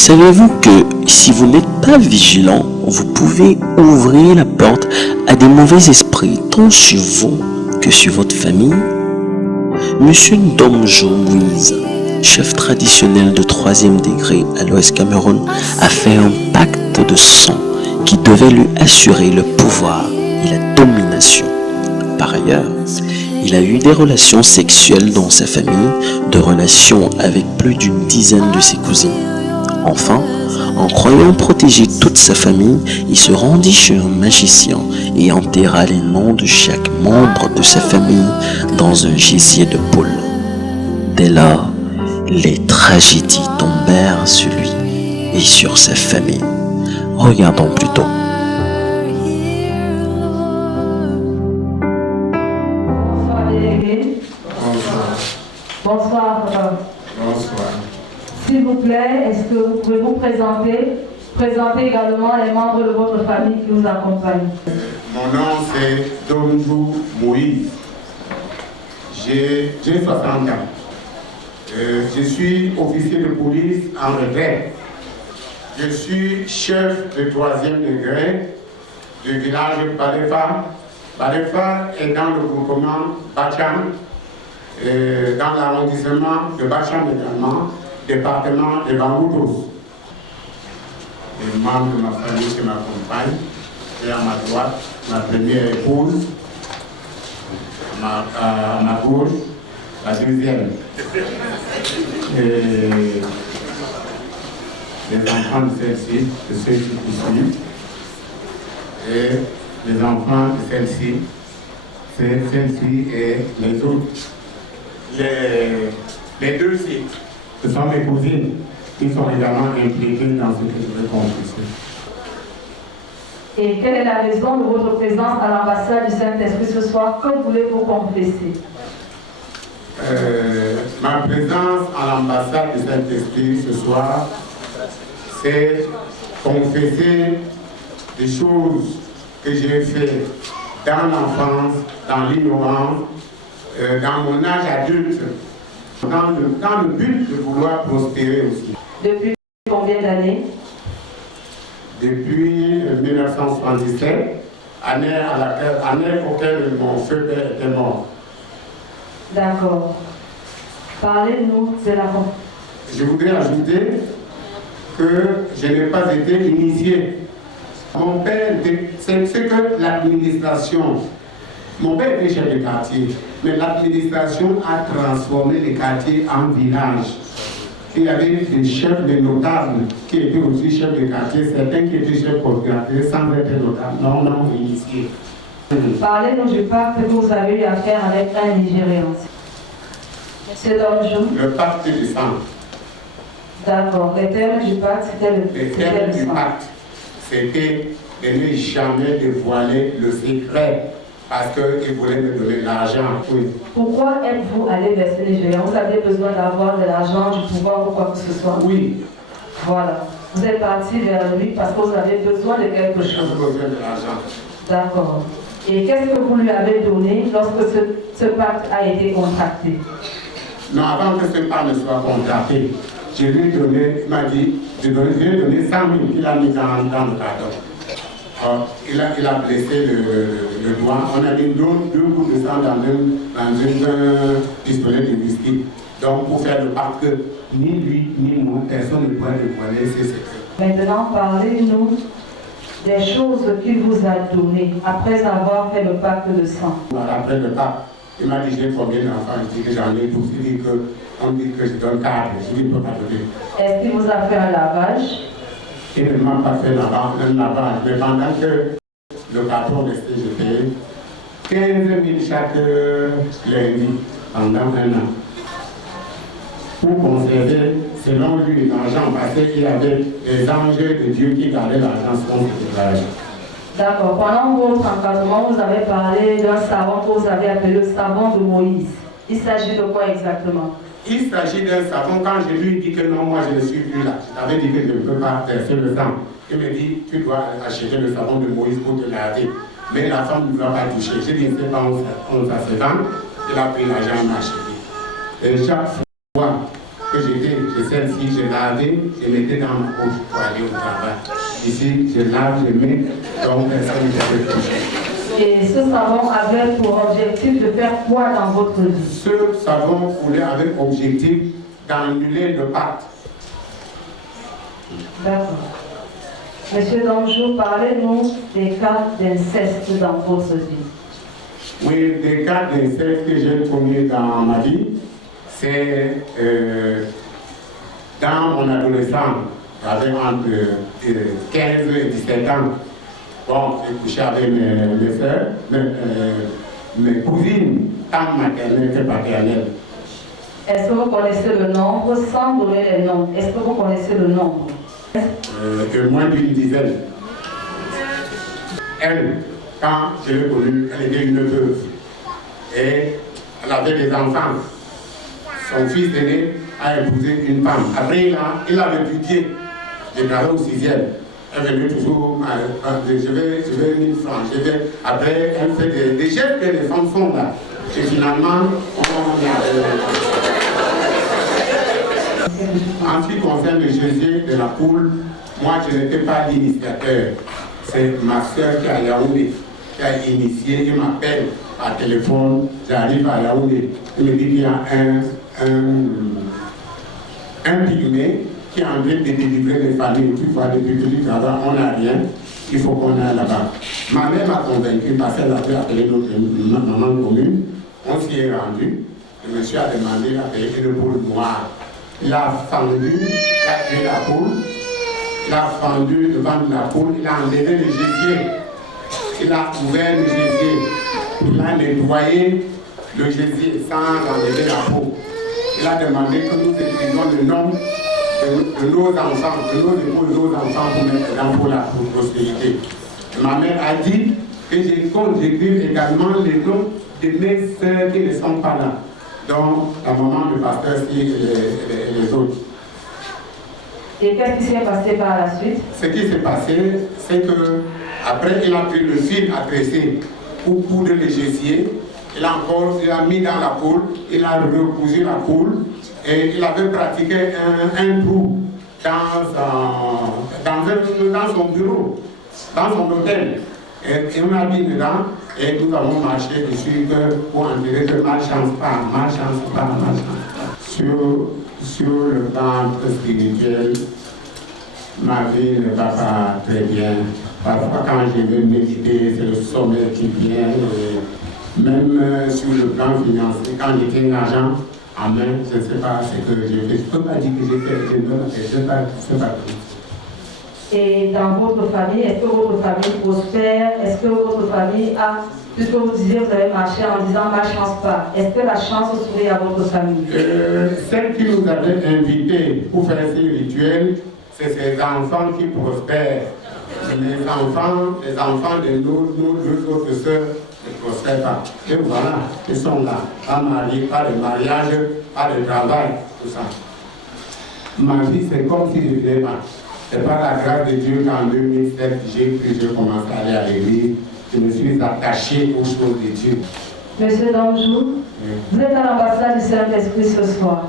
Savez-vous que si vous n'êtes pas vigilant, vous pouvez ouvrir la porte à des mauvais esprits tant chez vous que sur votre famille? Monsieur Ndomjo Moïse, chef traditionnel de 3e degré à l'Ouest Cameroun, a fait un pacte de sang qui devait lui assurer le pouvoir et la domination. Par ailleurs, il a eu des relations sexuelles dans sa famille, de relations avec plus d'une dizaine de ses cousines. Enfin, en croyant protéger toute sa famille, il se rendit chez un magicien et enterra les noms de chaque membre de sa famille dans un gésier de poule. Dès lors, les tragédies tombèrent sur lui et sur sa famille. Regardons plutôt. Bonsoir délégué. Bonsoir. Bonsoir. S'il vous plaît, est-ce que vous pouvez vous présenter également les membres de votre famille qui vous accompagnent? Mon nom c'est Ndomjo Moïse. J'ai 60 ans. Je suis officier de police en retraite. Je suis chef de 3e degré du village Badefa. Badefa est dans le groupement Bacham, dans l'arrondissement de Bacham également, département de Bangoutos. Les membres de ma famille qui m'accompagnent, et à ma droite, ma première épouse, à ma gauche, la deuxième. Et les enfants de celle-ci, de ceux-ci qui suivent, et les enfants de celle-ci, celle-ci et les autres. Les deux filles, ce sont mes cousines qui sont également impliquées dans ce que je vais confesser. Et quelle est la raison de votre présence à l'ambassade du Saint-Esprit ce soir? Que voulez-vous confesser? Ma présence à l'ambassade du Saint-Esprit ce soir, c'est confesser des choses que j'ai faites dans l'enfance, dans l'ignorance, dans mon âge adulte, dans le but de vouloir prospérer aussi. Depuis combien d'années? Depuis 1977, année auquel mon feu père était mort. D'accord. Parlez-nous de la... Je voudrais ajouter que je n'ai pas été initié. Mon père, c'est que l'administration, mon père était chef de quartier, mais l'administration a transformé les quartiers en villages. Il y avait des chefs, des notables qui étaient aussi chefs de quartier, certains qui étaient chefs de quartier sans être notables, non initiés. Parlez-nous du pacte que vous avez eu à faire avec un Nigérian. Monsieur Ndomjo. Le pacte du sang. D'accord. Les termes du pacte, c'était le du sang. pacte, c'était de ne jamais dévoiler le secret parce qu'il voulait me donner l'argent. Oui. Pourquoi êtes-vous allé vers ce Nigérian? Vous avez besoin d'avoir de l'argent, du pouvoir ou quoi que ce soit? Oui. Voilà. Vous êtes parti vers lui parce que vous avez besoin de quelque chose. J'ai besoin de l'argent. D'accord. Et qu'est-ce que vous lui avez donné lorsque ce pacte a été contracté? Non, avant que ce pacte ne soit contracté, je lui ai donné, il m'a dit, je lui ai donné 100 000 qu'il a mis dans le cadeau. Il a blessé le doigt. On a mis deux gouttes de sang dans un pistolet de whisky. Donc, pour faire le pacte que ni lui, ni moi, personne ne pourrait dévoiler ses secrets. Maintenant, parlez-nous des choses qu'il vous a données après avoir fait le pacte de sang. Après le pacte, il m'a dit j'ai combien d'enfants? Je dis que j'en ai 12. On dit que je donne 4. Je dis qu'il ne peut pas donner. Est-ce qu'il vous a fait un lavage? Il ne m'a pas fait un lavage, mais pendant que le patron restait, j'ai payé 15 000 chaque lundi pendant 1 an. Pour conserver, selon lui, l'argent, parce qu'il y avait des anges de Dieu qui gardaient l'argent selon ce travail. D'accord. Pendant votre encadrement, vous avez parlé d'un savon que vous avez appelé le savon de Moïse. Il s'agit de quoi exactement? Il s'agit d'un savon. Quand je lui ai dit que non, moi je ne suis plus là, je t'avais dit que je ne peux pas verser le sang. Il me dit, tu dois acheter le savon de Moïse pour te laver. Mais la femme ne doit pas toucher. J'ai dit, c'est pas on ça se vend. Il a pris l'argent, il m'a acheté. Et chaque fois que j'étais, je celle-ci, je lavais, je mettais dans ma poche pour aller au travail. Ici, je lave, je mets, donc personne ne peut toucher. Et ce savon avait pour objectif de faire quoi dans votre vie? Ce savon voulait avec objectif d'annuler le pacte. D'accord. Monsieur Danjou, parlez-nous des cas d'inceste dans votre vie. Oui, des cas d'inceste que j'ai connus dans ma vie, c'est dans mon adolescence, j'avais entre 15 et 17 ans. Bon, j'ai couché avec mes soeurs, mes cousines, tant maternelles que paternelles. Est-ce que vous connaissez le nombre, sans donner les noms? Est-ce que vous connaissez le nombre? Moins d'une dizaine. Elle, quand je l'ai connue, elle était une veuve. Et elle avait des enfants. Son fils aîné a épousé une femme. Après, il avait étudié. J'ai travaillé au 6e. Elle venait toujours, je vais 1000 francs. Après, elle fait des gestes que les femmes font là. Et finalement, en ce qui concerne le gésier de la poule, moi je n'étais pas l'initiateur. C'est ma soeur qui est à Yaoundé, qui a initié, il m'appelle par téléphone, j'arrive à Yaoundé, il me dit qu'il y a un pygmée qui est en train de délivrer les familles. Tu vois, depuis que tu travailles, on n'a rien, il faut qu'on aille là-bas. Ma mère m'a convaincu parce qu'elle avait appelé notre maman commune, on s'y est rendu, le monsieur a demandé à payer une poule noire. Il a fendu, il a tué la poule, il a fendu le ventre de la poule, il a enlevé le gésier, il a ouvert le gésier, il a nettoyé le gésier sans enlever la peau. Il a demandé que nous écrivions le nom de nos enfants, de nos époux, de nos enfants pour mettre dans pour la prospérité. Ma mère a dit que j'écrive également les noms de mes sœurs qui ne sont pas là. Donc, la maman, le pasteur et les autres. Et qu'est-ce qui s'est passé par la suite? Ce qui s'est passé, c'est que après il a pris le fil à tresser pour coudre le gésier. Il a mis dans la poule, il a recousu la poule et il avait pratiqué un trou dans son bureau, dans son hôtel. Et on a mis dedans et nous avons marché dessus pour enlever que malchance pas. Sur le plan spirituel, ma vie ne va pas très bien. Parfois quand je veux méditer, c'est le sommeil qui vient. Même sur le plan financier, quand j'ai fait l'argent en main, je ne sais pas ce que j'ai fait. Je ne peux pas dire que j'ai fait, je ne sais pas tout. Et dans votre famille, est-ce que votre famille prospère? Est-ce que votre famille a, puisque vous disiez, vous avez marché en disant ma chance pas, est-ce que la chance sourit à votre famille? Celle qui nous avait invités pour faire ces rituels, c'est ces enfants qui prospèrent. Les enfants de nos deux autres sœurs ne prospèrent pas. Et voilà, ils sont là. Pas mariés, pas de mariage, pas de travail, tout ça. Ma vie, c'est comme si je ne vivais pas. C'est par la grâce de Dieu qu'en 2007, j'ai commencé à aller à l'église. Je me suis attaché aux choses de Dieu. Monsieur Danjou, vous êtes à l'ambassade du Saint-Esprit ce soir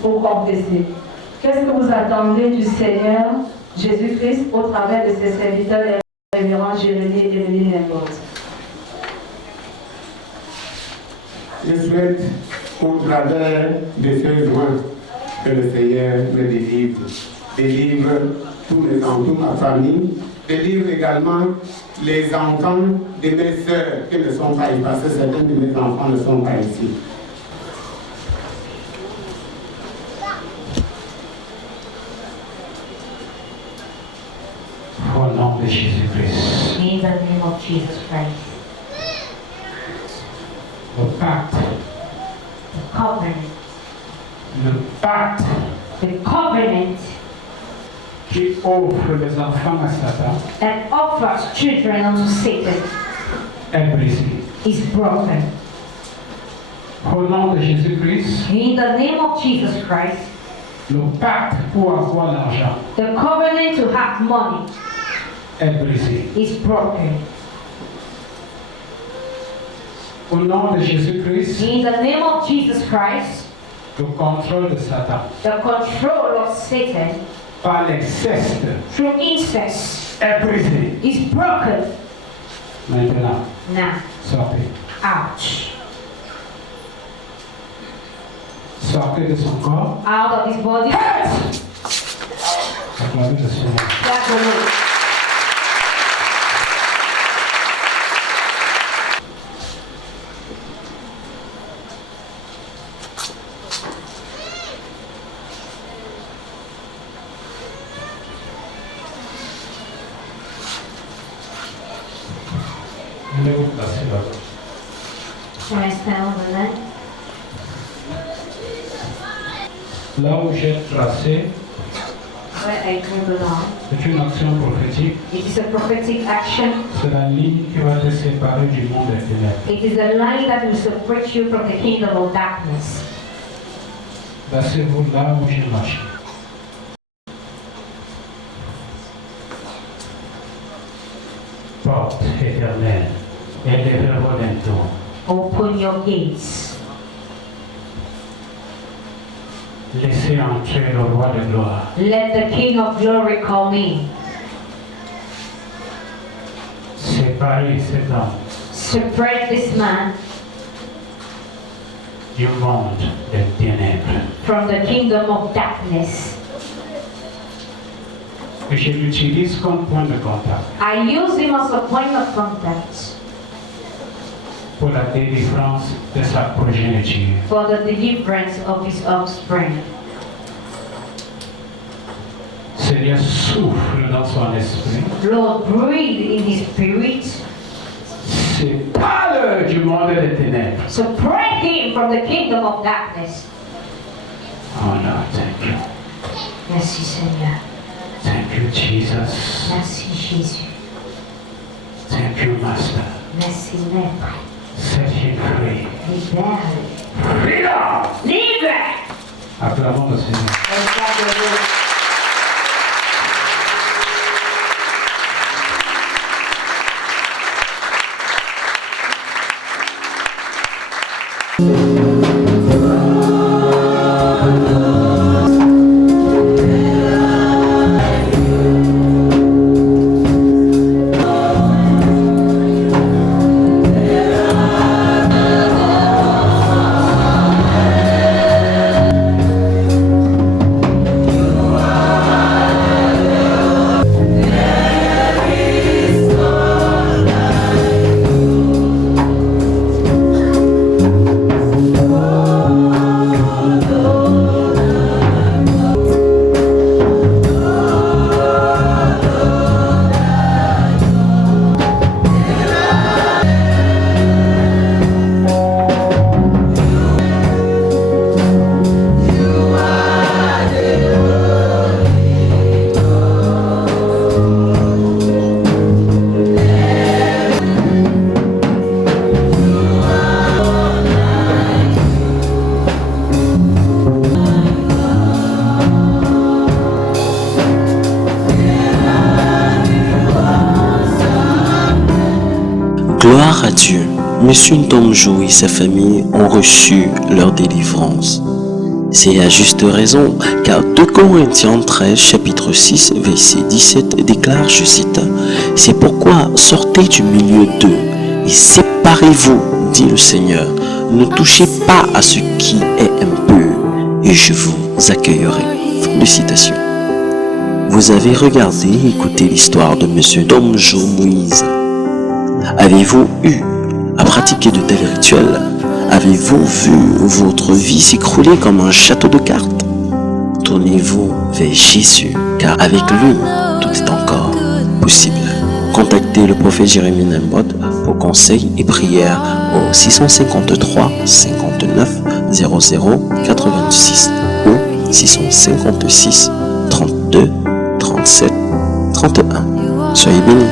pour confesser. Qu'est-ce que vous attendez du Seigneur Jésus-Christ au travers de ses serviteurs, les révérends Jérémie et Emeline Nengot? Je souhaite, au travers de ce joint, que le Seigneur me délivre tous les enfants, toute ma famille, délivre également les enfants de mes sœurs qui ne sont pas ici, parce que certains de mes enfants ne sont pas ici. Au nom de Jésus-Christ. In the name of Jesus Christ. Le pacte. The covenant. Le pacte. The covenant Qui offre les enfants à Satan. that offers children unto Satan Est brisé. is broken. Au nom de Jésus-Christ. In the name of Jesus Christ. Le pacte pour avoir l'argent. The covenant to have money Est brisé. is broken. Au nom de Jésus-Christ. In the name of Jesus Christ. le contrôle de Satan the control of Satan par l'inceste through incest est brisé. is broken. Maintenant, Now, sortez. ouch. Sortez de son corps. Out of his body. Acclamez le Seigneur. That's the Lord. Allez vous placer là. Can I stand over there? Là où j'ai tracé, Where I dribble on. c'est une action prophétique. It is a prophetic action. C'est la ligne qui va te séparer du monde des ténèbres. It is a line that will separate you from the kingdom of darkness. Placez-vous là où j'ai marché. Porte éternelle, élevez vos linteaux. Open your gates. Laissez entrer le roi de gloire. Let the King of glory come in. Séparez cet homme Separate this man du monde des ténèbres. from the kingdom of darkness. Et je l'utilise comme point de contact I use him as a point of contact pour la délivrance de sa progéniture. for the deliverance of his offspring. Seigneur, souffle dans son esprit. Lord, breathe in his spirit. Sépare du monde des ténèbres. Separate him from the kingdom of darkness. Oh no, thank you. Merci Seigneur. Thank you, Jesus. Merci Jésus. Thank you, Master. Merci Maître. Set him free. Libère. Freedom! Libre. Acclamons le Seigneur. Regarde-le. Gloire à Dieu, Monsieur Ndomjo et sa famille ont reçu leur délivrance. C'est à juste raison, car 2 Corinthiens 13, chapitre 6, verset 17 déclare, je cite, « C'est pourquoi sortez du milieu d'eux et séparez-vous, dit le Seigneur. Ne touchez pas à ce qui est impur, et je vous accueillerai. » Fin de citation. Vous avez regardé et écouté l'histoire de Monsieur Ndomjo Moïse. Avez-vous eu à pratiquer de tels rituels? Avez-vous vu votre vie s'écrouler comme un château de cartes? Tournez-vous vers Jésus, car avec lui, tout est encore possible. Contactez le prophète Jérémie Nembod pour conseils et prières au 653 59 00 86 ou 656 32 37 31. Soyez bénis.